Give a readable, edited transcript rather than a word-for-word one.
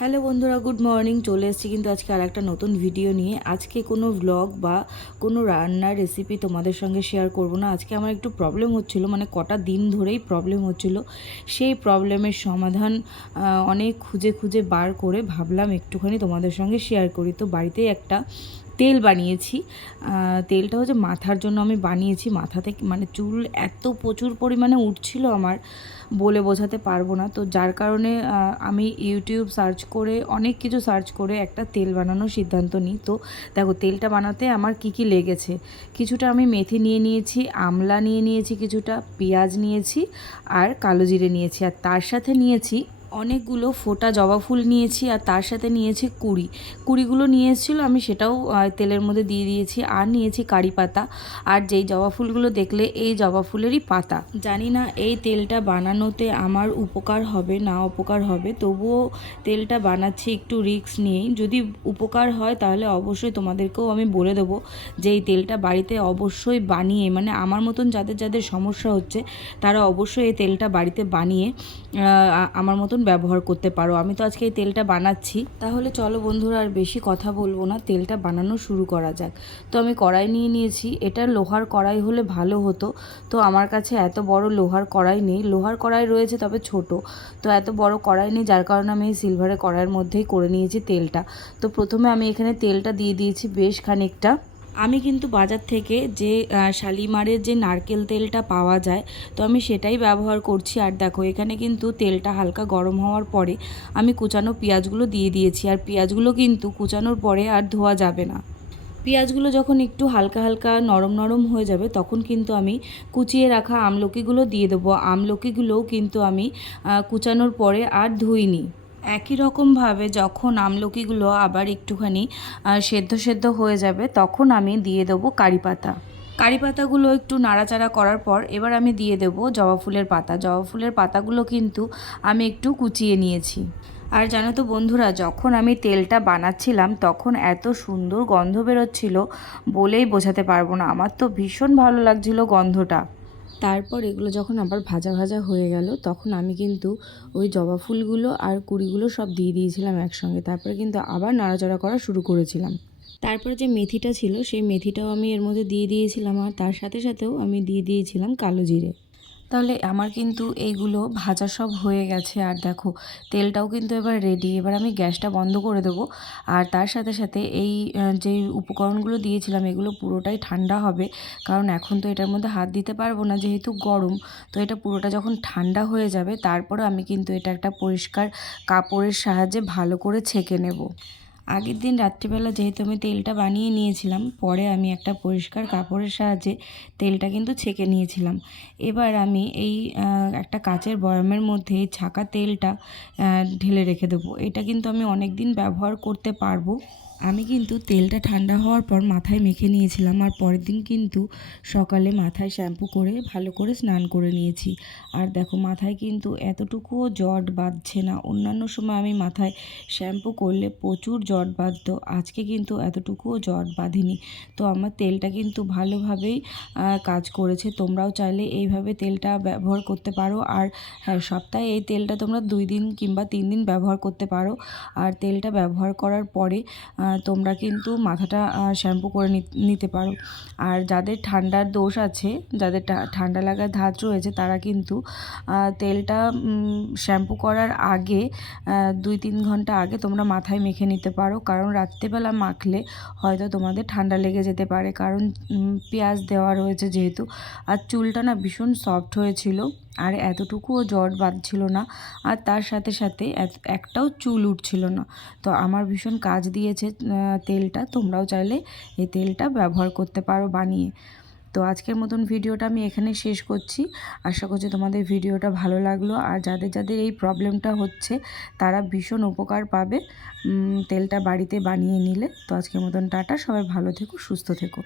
Hello বন্ধুরা, good morning. চলে এসেছি কিন্তু আজকে আর একটা নতুন ভিডিও নিয়ে। আজকে কোনো ভ্লগ বা কোনো রান্নার রেসিপি তোমাদের সঙ্গে শেয়ার করব না। আজকে আমার একটু প্রবলেম হচ্ছিল, মানে কটা দিন ধরেই প্রবলেম হচ্ছিল। সেই প্রবলেমের সমাধান অনেক খুঁজে খুঁজে বার করে ভাবলাম একটুখানি তোমাদের সঙ্গে শেয়ার করি। তো বাড়িতেই একটা তেল বানিয়েছি। তেলটা হচ্ছে মাথার জন্য আমি বানিয়েছি। মাথা থেকে মানে চুল এত প্রচুর পরিমাণে উঠছিল আমার, বলে বোঝাতে পারবো না। তো যার কারণে আমি ইউটিউব সার্চ করে অনেক কিছু সার্চ করে একটা তেল বানানোর সিদ্ধান্ত নিই। তো দেখো তেলটা বানাতে আমার কি কি লেগেছে। কিছুটা আমি মেথি নিয়ে নিয়েছি, আমলা নিয়ে নিয়েছি, কিছুটা পেঁয়াজ নিয়েছি, আর কালো জিরে নিয়েছি, আর তার সাথে নিয়েছি অনেকগুলো ফোটা জবা ফুল নিয়েছি, আর তার সাথে নিয়েছি কুড়িগুলো নিয়ে এসেছিলো, আমি সেটাও তেলের মধ্যে দিয়ে দিয়েছি। আর নিয়েছি কারি পাতা, আর যেই জবা ফুলগুলো দেখলে এই জবা ফুলেরই পাতা। জানি না এই তেলটা বানানোতে আমার উপকার হবে না অপকার হবে, তবুও তেলটা বানাচ্ছি একটু রিস্ক নিয়েই। যদি উপকার হয় তাহলে অবশ্যই তোমাদেরকেও আমি বলে দেবো যে এই তেলটা বাড়িতে অবশ্যই বানিয়ে, মানে আমার মতন যাদের যাদের সমস্যা হচ্ছে তারা অবশ্যই এই তেলটা বাড়িতে বানিয়ে আমার মতন ব্যবহার করতে পারো। আমি তো আজকে এই তেলটা বানাচ্ছি। তাহলে চলো বন্ধুরা, আর বেশি কথা বলবো না, তেলটা বানানো শুরু করা যাক। তো আমি কড়াই নিয়ে নিয়েছি। এটা লোহার কড়াই হলে ভালো হতো, তো আমার কাছে এত বড় লোহার কড়াই নেই। লোহার কড়াই রয়েছে তবে ছোট, তো এত বড় কড়াই নেই, যার কারণে আমি এই সিলভারের কড়াইয়ের মধ্যেই করে নিয়েছি তেলটা। তো প্রথমে আমি এখানে তেলটা দিয়ে দিয়েছি বেশ খানিকটা। আমি কিন্তু বাজার থেকে যে শালিমারের যে নারকেল তেলটা পাওয়া যায়, তো আমি সেটাই ব্যবহার করছি। আর দেখো এখানে কিন্তু তেলটা হালকা গরম হওয়ার পরে আমি কুচানো পেঁয়াজগুলো দিয়ে দিয়েছি। আর পেঁয়াজগুলো কিন্তু কুচানোর পরে আর ধোয়া যাবে না। পেঁয়াজগুলো যখন একটু হালকা হালকা নরম নরম হয়ে যাবে তখন কিন্তু আমি কুচিয়ে রাখা আমলকিগুলো দিয়ে দেবো। আমলকিগুলোও কিন্তু আমি কুচানোর পরে আর ধুইনি। একই রকমভাবে যখন আমলকিগুলো আবার একটুখানি সেদ্ধ সেদ্ধ হয়ে যাবে তখন আমি দিয়ে দেবো কারি পাতা। কারি পাতাগুলো একটু নাড়াচাড়া করার পর এবার আমি দিয়ে দেবো জবা ফুলের পাতা। জবা ফুলের পাতাগুলো কিন্তু আমি একটু কুচিয়ে নিয়েছি। আর জানো তো বন্ধুরা, যখন আমি তেলটা বানাচ্ছিলাম তখন এত সুন্দর গন্ধ বেরোচ্ছিল, বলেই বোঝাতে পারবো না। আমার তো ভীষণ ভালো লাগছিল গন্ধটা। তারপর এগুলো যখন আবার ভাজা ভাজা হয়ে গেল তখন আমি কিন্তু ওই জবা ফুলগুলো আর কুড়িগুলো সব দিয়ে দিয়েছিলাম একসঙ্গে। তারপরে কিন্তু আবার নাড়াচাড়া করা শুরু করেছিলাম। তারপরে যে মেথিটা ছিল সেই মেথিটাও আমি এর মধ্যে দিয়ে দিয়েছিলাম, আর তার সাথে সাথেও আমি দিয়ে দিয়েছিলাম কালো জিরে। তাহলে আমার কিন্তু এইগুলো ভাজা সব হয়ে গেছে। আর দেখো তেলটাও কিন্তু এবার রেডি। এবার আমি গ্যাসটা বন্ধ করে দেবো। আর তার সাথে সাথে এই যে উপকরণগুলো দিয়েছিলাম এগুলো পুরোটাই ঠান্ডা হবে, কারণ এখন তো এটার মধ্যে হাত দিতে পারবো না যেহেতু গরম। তো এটা পুরোটা যখন ঠান্ডা হয়ে যাবে তারপরে আমি কিন্তু এটা একটা পরিষ্কার কাপড়ের সাহায্যে ভালো করে ছেঁকে নেব। আগের দিন রাত্রিবেলা যেহেতু আমি তেলটা বানিয়ে নিয়েছিলাম, পরে আমি একটা পরিষ্কার কাপড়ের সাহায্যে তেলটা কিন্তু ছেঁকে নিয়েছিলাম। এবার আমি এই একটা কাচের বয়ামের মধ্যে এই ছাঁকা তেলটা ঢেলে রেখে দেবো। এটা কিন্তু আমি অনেক দিন ব্যবহার করতে পারবো। আমি কিন্তু তেলটা ঠান্ডা হওয়ার পর মাথায় মেখে নিয়েছিলাম, আর পরের দিন কিন্তু সকালে মাথায় শ্যাম্পু করে ভালো করে স্নান করে নিয়েছি। আর দেখো মাথায় কিন্তু এতটুকুও জট বাঁধছে না। অন্যান্য সময় আমি মাথায় শ্যাম্পু করলে প্রচুর জট বাঁধতো, আজকে কিন্তু এতটুকুও জট বাঁধেনি। তো আমার তেলটা কিন্তু ভালোভাবেই কাজ করেছে। তোমরাও চাইলে এইভাবে তেলটা ব্যবহার করতে পারো। আর হ্যাঁ, সপ্তাহে এই তেলটা তোমরা 2 দিন কিংবা 3 দিন ব্যবহার করতে পারো। আর তেলটা ব্যবহার করার পরে তোমরা কিন্তু মাথাটা শ্যাম্পু করে নিতে পারো। আর যাদের ঠান্ডার দোষ আছে, যাদের ঠান্ডা লাগার ধাত রয়েছে, তারা কিন্তু তেলটা শ্যাম্পু করার আগে 2-3 ঘন্টা আগে তোমরা মাথায় মেখে নিতে পারো, কারণ রাত্রেবেলা মাখলে হয়তো তোমাদের ঠান্ডা লেগে যেতে পারে, কারণ পেঁয়াজ দেওয়া রয়েছে যেহেতু। আর চুলটা না ভীষণ সফট হয়েছিল, আর এতটুকুও জট বাঁধছিল না, আর তার সাথে সাথে একটাও চুল উঠছিল না। তো আমার ভীষণ কাজ দিয়েছে তেলটা। তোমরাও চাইলে এই তেলটা ব্যবহার করতে পারো বানিয়ে। তো আজকের মতন ভিডিওটা আমি এখানে শেষ করছি। আশা করছি তোমাদের ভিডিওটা ভালো লাগলো। আর যাদের যাদের এই প্রবলেমটা হচ্ছে তারা ভীষণ উপকার পাবে তেলটা বাড়িতে বানিয়ে নিলে। তো আজকের মতন টাটা, সবাই ভালো থেকো, সুস্থ থেকো।